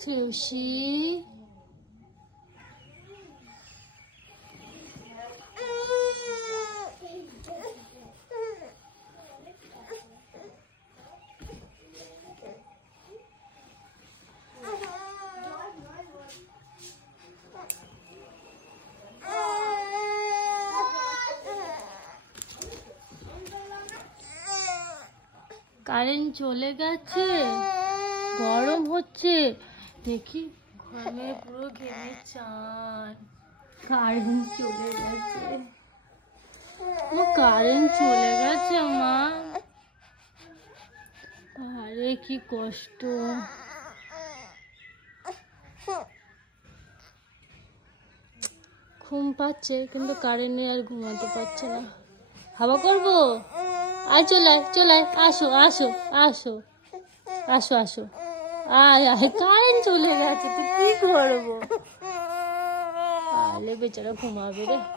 ফেউসি current চলে গেছে, গরম হচ্ছে দেখি, ঘামে পুরো ঘেমে চান। কারেন্ট চলে গেছে, ও কারেন্ট চলে গেছে মা, আরে কি কষ্ট। ঘুম পাচ্ছে কিন্তু কারেন্ট নেই, আর ঘুমাতে পারছে না। হাওয়া করবো, আয় চলে আয়, চলে আয়, আসো আসো আসো আসো আসো, আয় আয়, কারেন্ট চলে গেছে তো কি করবো, আলে বেচারা ঘুমাবে রে।